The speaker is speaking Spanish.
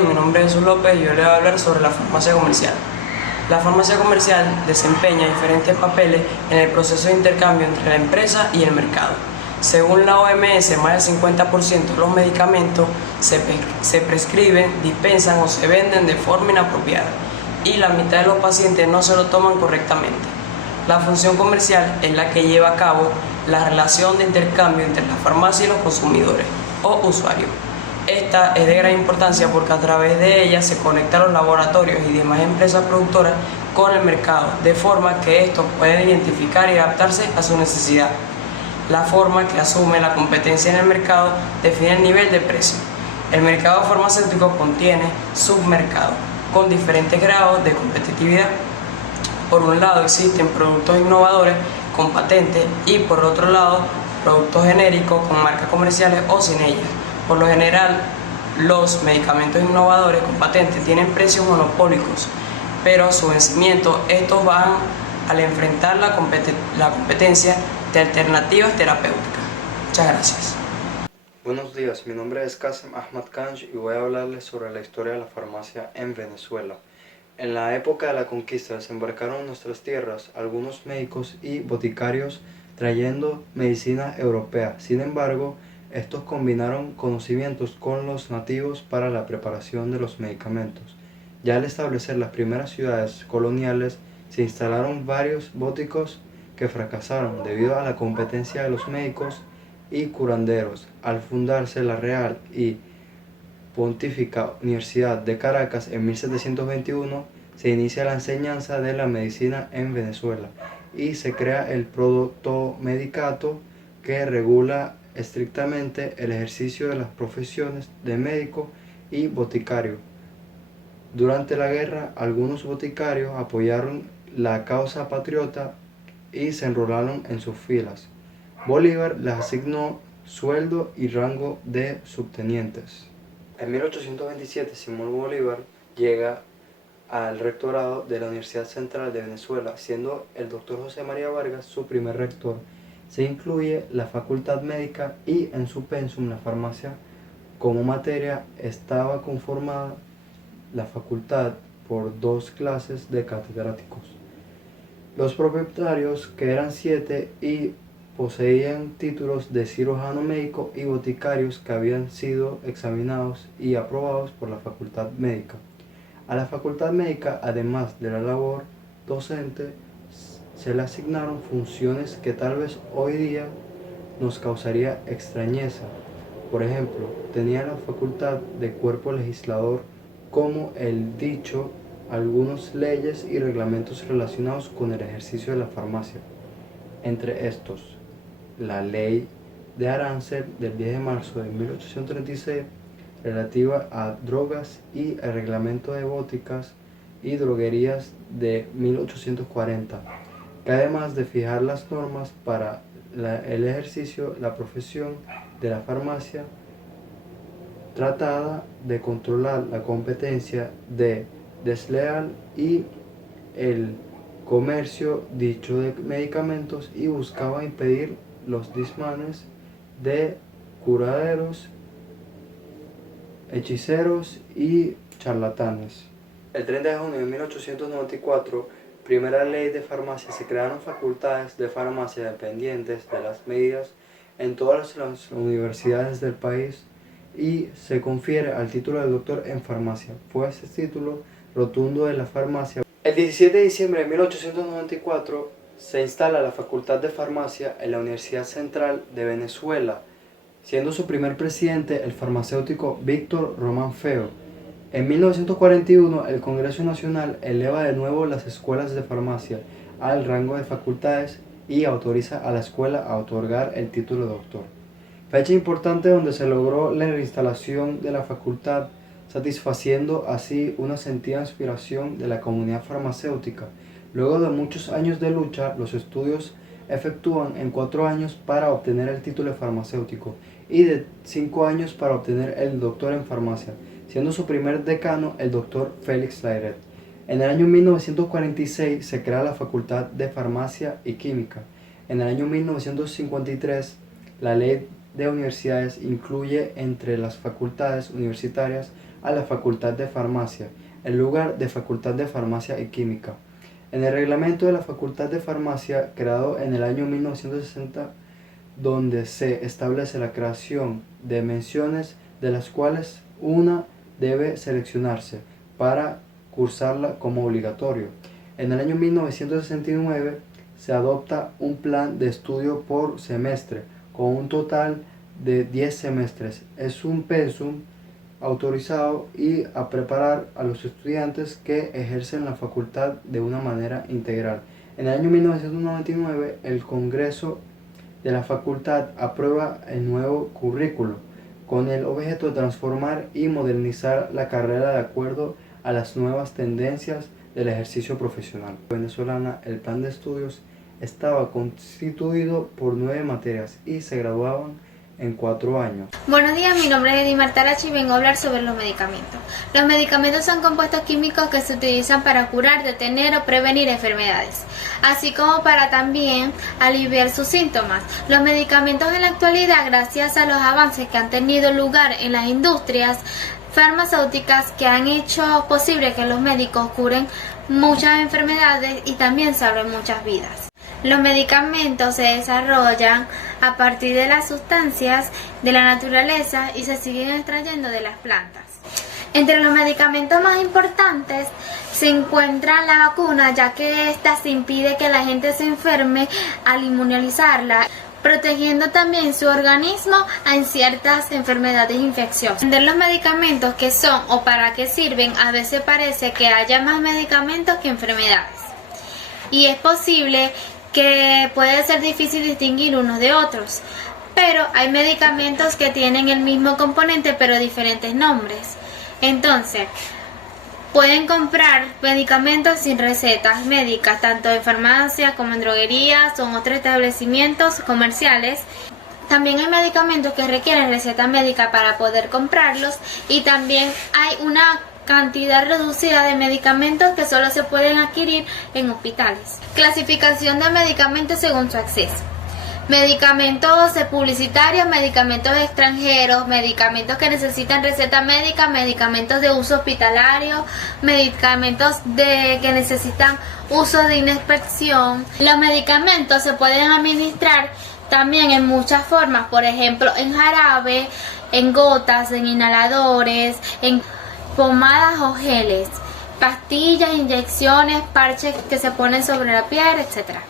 Mi nombre es Jesús López y yo le voy a hablar sobre la farmacia comercial. La farmacia comercial desempeña diferentes papeles en el proceso de intercambio entre la empresa y el mercado. Según la OMS, más del 50% de los medicamentos se prescriben, dispensan o se venden de forma inapropiada y la mitad de los pacientes no se lo toman correctamente. La función comercial es la que lleva a cabo la relación de intercambio entre la farmacia y los consumidores o usuarios. Esta es de gran importancia porque a través de ella se conectan los laboratorios y demás empresas productoras con el mercado, de forma que estos pueden identificar y adaptarse a su necesidad. La forma que asume la competencia en el mercado define el nivel de precio. El mercado farmacéutico contiene submercados con diferentes grados de competitividad. Por un lado existen productos innovadores con patentes y por otro lado productos genéricos con marcas comerciales o sin ellas. Por lo general, los medicamentos innovadores con patentes tienen precios monopólicos, pero a su vencimiento estos van al enfrentar la competencia de alternativas terapéuticas. Muchas gracias. Buenos días, mi nombre es Qasem Ahmad Kanj y voy a hablarles sobre la historia de la farmacia en Venezuela. En la época de la conquista desembarcaron en nuestras tierras algunos médicos y boticarios trayendo medicina europea. Sin embargo, estos combinaron conocimientos con los nativos para la preparación de los medicamentos. Ya al establecer las primeras ciudades coloniales, se instalaron varios boticos que fracasaron debido a la competencia de los médicos y curanderos. Al fundarse la Real y Pontífica Universidad de Caracas en 1721, se inicia la enseñanza de la medicina en Venezuela y se crea el Protomedicato, que regula estrictamente el ejercicio de las profesiones de médico y boticario. Durante la guerra, algunos boticarios apoyaron la causa patriota y se enrolaron en sus filas. Bolívar les asignó sueldo y rango de subtenientes. En 1827, Simón Bolívar llega al rectorado de la Universidad Central de Venezuela, siendo el doctor José María Vargas su primer rector. Se incluye la facultad médica y en su pensum la farmacia como materia. Estaba conformada la facultad por 2 clases de catedráticos. Los propietarios, que eran 7 y poseían títulos de cirujano médico, y boticarios que habían sido examinados y aprobados por la facultad médica. A la facultad médica, además de la labor docente, se le asignaron funciones que tal vez hoy día nos causaría extrañeza. Por ejemplo, tenía la facultad de cuerpo legislador, como el dicho, algunas leyes y reglamentos relacionados con el ejercicio de la farmacia. Entre estos, la ley de arancel del 10 de marzo de 1836 relativa a drogas y el reglamento de boticas y droguerías de 1840, que además de fijar las normas para el ejercicio, la profesión de la farmacia, tratada de controlar la competencia desleal y el comercio dicho de medicamentos, y buscaba impedir los desmanes de curaderos, hechiceros y charlatanes. El 30 de junio de 1894, primera ley de farmacia, se crearon facultades de farmacia dependientes de las medidas en todas las universidades del país y se confiere al título de doctor en farmacia. Fue ese título rotundo de la farmacia. El 17 de diciembre de 1894 se instala la Facultad de Farmacia en la Universidad Central de Venezuela, siendo su primer presidente el farmacéutico Víctor Román Feo. En 1941 el Congreso Nacional eleva de nuevo las escuelas de farmacia al rango de facultades y autoriza a la escuela a otorgar el título de doctor. Fecha importante donde se logró la instalación de la facultad, satisfaciendo así una sentida aspiración de la comunidad farmacéutica. Luego de muchos años de lucha, los estudios efectúan en 4 años para obtener el título de farmacéutico y de 5 años para obtener el doctor en farmacia, siendo su primer decano el doctor Félix Layret. En el año 1946 se crea la Facultad de Farmacia y Química. En el año 1953 la Ley de Universidades incluye entre las facultades universitarias a la Facultad de Farmacia, en lugar de Facultad de Farmacia y Química. En el reglamento de la Facultad de Farmacia, creado en el año 1960, donde se establece la creación de menciones de las cuales una debe seleccionarse para cursarla como obligatorio. En el año 1969 se adopta un plan de estudio por semestre con un total de 10 semestres. Es un pensum autorizado y a preparar a los estudiantes que ejercen la facultad de una manera integral. En el año 1999 el Congreso de la facultad aprueba el nuevo currículo con el objeto de transformar y modernizar la carrera de acuerdo a las nuevas tendencias del ejercicio profesional venezolana. El plan de estudios estaba constituido por 9 materias y se graduaban en 4 años. Buenos días, mi nombre es Eddie Martarachi y vengo a hablar sobre los medicamentos. Los medicamentos son compuestos químicos que se utilizan para curar, detener o prevenir enfermedades, así como para también aliviar sus síntomas. Los medicamentos en la actualidad, gracias a los avances que han tenido lugar en las industrias farmacéuticas que han hecho posible que los médicos curen muchas enfermedades y también salven muchas vidas. Los medicamentos se desarrollan a partir de las sustancias de la naturaleza y se siguen extrayendo de las plantas. Entre los medicamentos más importantes se encuentra la vacuna, ya que esta se impide que la gente se enferme al inmunizarla, protegiendo también su organismo en ciertas enfermedades infecciosas. Entender los medicamentos que son o para qué sirven, a veces parece que haya más medicamentos que enfermedades. Y es posible que puede ser difícil distinguir unos de otros, pero hay medicamentos que tienen el mismo componente pero diferentes nombres. Entonces, pueden comprar medicamentos sin recetas médicas, tanto en farmacias como en droguerías o en otros establecimientos comerciales. También hay medicamentos que requieren receta médica para poder comprarlos y también hay una cantidad reducida de medicamentos que solo se pueden adquirir en hospitales. Clasificación de medicamentos según su acceso. Medicamentos publicitarios, medicamentos extranjeros, medicamentos que necesitan receta médica, medicamentos de uso hospitalario, medicamentos que necesitan uso de inspección. Los medicamentos se pueden administrar también en muchas formas, por ejemplo en jarabe, en gotas, en inhaladores, en pomadas o geles, pastillas, inyecciones, parches que se ponen sobre la piel, etc.